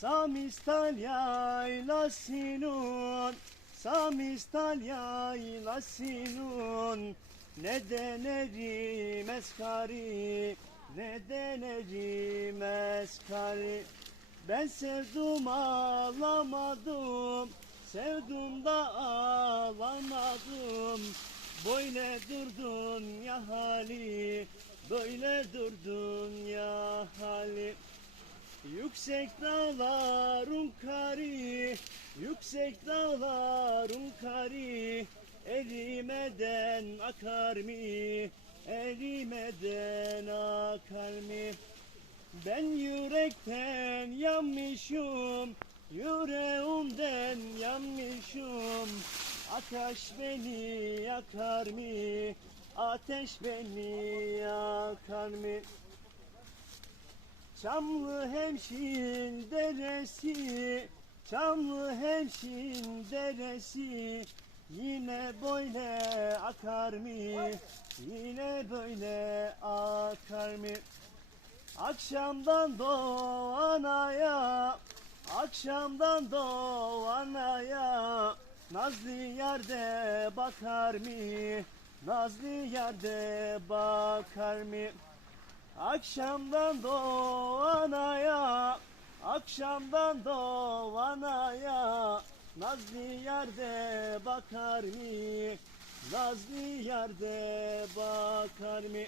Samistal yaylasının Samistal yaylasının Neden erimez kari Neden erimez kari. Ben sevdim ağlamadım Sevdim da ağlamadım. Böyle durdun ya hali Böyle durdun ya hali Yüksek dağların kari, yüksek dağların kari, erimeden akar mı, erimeden akar mı? Ben yürekten yanmışım, yüreğimden yanmışım. Ateş beni yakar mı, ateş beni yakar mı? Çamlı hemşin deresi, Çamlı hemşin deresi Yine böyle akar mı? Yine böyle akar mı? Akşamdan doğan aya Akşamdan doğan aya Nazlı yerde bakar mı? Nazlı yerde bakar mı? Akşamdan doğan aya, akşamdan doğan aya, Nazlı yerde bakar mı? Nazlı yerde bakar mı?